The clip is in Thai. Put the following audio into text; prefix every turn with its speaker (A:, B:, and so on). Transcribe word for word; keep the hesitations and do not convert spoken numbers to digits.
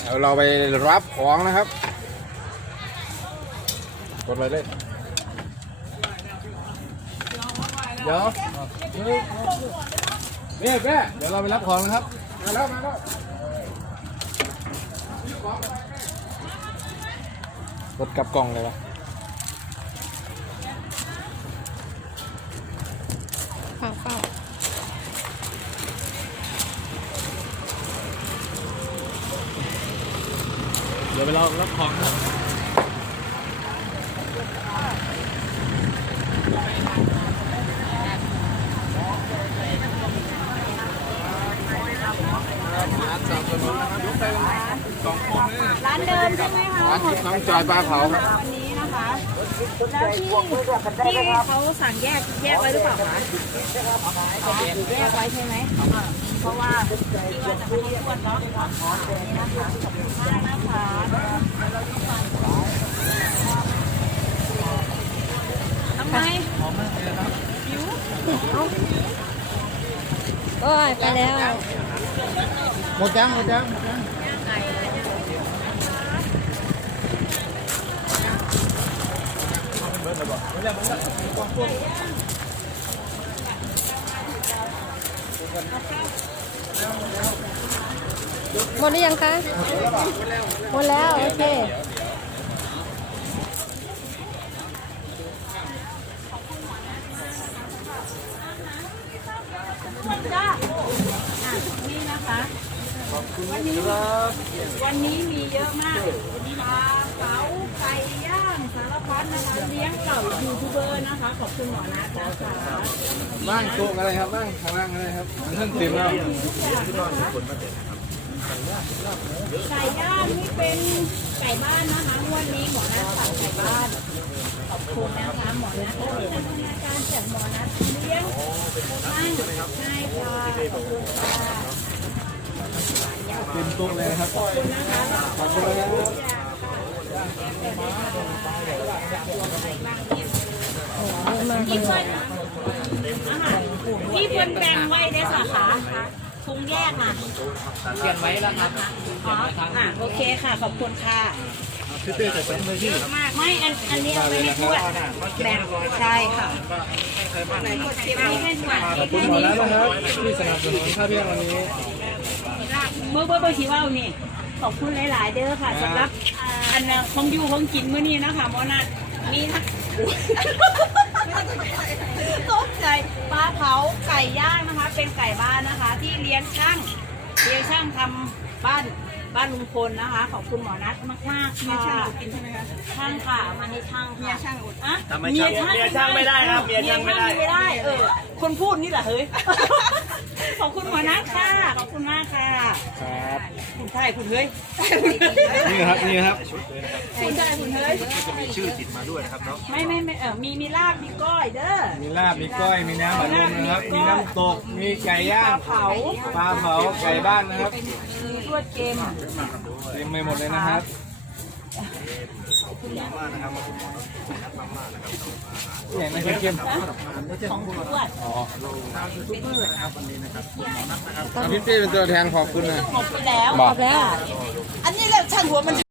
A: เดี๋ยวเราไปรับของนะครับกดไปเลยเดี๋ยวนี่แม่เดี๋ยวเราไปรับของนะครับมาแล้วมาแล้วกดกลับกล่องเลยวะ
B: เปล่าเปล่า
A: เดี๋ยวไปเรารับของครับ
C: ร้านเดิมใช่ไหมคะ
A: ร้านน้องจอยปลาเผาครับ
C: วันนี้นะคะแล้วที่ที่เขาสั่งแยกแยกไว้หรือเปล่าคะอ๋อแยกไว้ใช่ไหมเพราะว่าที่ว่าจะไม่ให้อ้วนเนาะนี่นะคะขอบคุณมากนะคะทำไม
B: โอ้ยไปแล้ว
A: หมดยังหมดยัง
B: หมดหรือยังคะหมดแล้วโอเค
C: จ้าอ่ะนี่นะคะวันนี้วันนี้มีเยอะมากปลาเก๋าไก่ย่างสารพัดนะคะเลี้ยงเก่ายูทูบเบอร์นะคะขอบคุณหมอนัทนะคะ
A: บ้างโต๊ะอะไรครับบ้างข้างล่างอะไรครับมันเพิ่งเต็มแล้ว
C: ไก่ย่างนี่เป็นไก่บ้านนะคะวันนี้หมอนัทสั่งไก่บ้านขอบคุณนะคะหมอนัทที่ทำงานการจัดหมอนัทเลี้ยงบ้านใช่ค่ะขอบคุณค่ะ
A: เต็มโต๊ะเลยนะครับ
C: ขอบคุณนะคะ
A: ขอบคุณนะครับ
C: พี่เพิ่นพี่เพิ่นแบ่งไว้ได้สาขาทุงแยกนะเขียนไว้แล้วครับอ๋ออ่ะโอเคค่ะขอบคุณค่ะตื้อแต่เป็นมือที่ไม่อันอันนี้เอาไปให้ทวดแบ่งใช่ค่ะไหนกดเก็บให้ทวด
A: ขอบคุณหมอแล้วนะครับที่สนับสนุนข้าวเที่ยงวันนี้
C: เมื่อเมื่อเมื่อชีว่านี่ขอบคุณหลายๆเด้อค่ะสำหรับอันของอยู่ของกินมื้อนี้นะคะหมอนัทมีทั้งต้มไก่ปลาเผาไก่ย่างนะคะ เป็นไก่บ้านนะคะ ที่เลี้ยงช่างเลี้ยงช่างทำบ้านบ้านลุงพลนะคะ ขอบคุณหมอนัทมากมากค่ะช่างกินใช่ไหมคะช่างค่ะมาให้ช่างค่ะเมียช่างอ่ะเมียช่างเมียช่างไม่ได้ครับเมียช่างไม่ได้ไม่ได้เออคนพูดนี่แหละเฮ้ยขอบคุณหมอนัทค่ะขอบคุณมากค่ะ
A: ครับ
C: คุณใช่คุณเฮ้ย
A: นี่ครับนี่ครับ
C: คุณใช่คุณเฮ้ย
D: มีชื่อติดมาด้วยนะครับเนาะ
C: ไม่ไม่ไม่เออมีมีลาบมีก้อยเด้อ
A: มีลาบมีก้อยมีน้ำอัดลมนะครับมีน้ำตกมีไก่ย่าง
C: เผา
A: ปลาเผาไก่บ้านนะครับ
C: มีรวดเกม
A: เต็มไปหมดเลยนะครับ อย่างไรเข้ม
C: ของรวด
A: อ๋อพี่เต้เป็นตัวแทนขอบคุณนะ
C: หมดไปแล้ว
A: บอก
B: แล้ว
C: อันนี้แหละช่างหัวมัน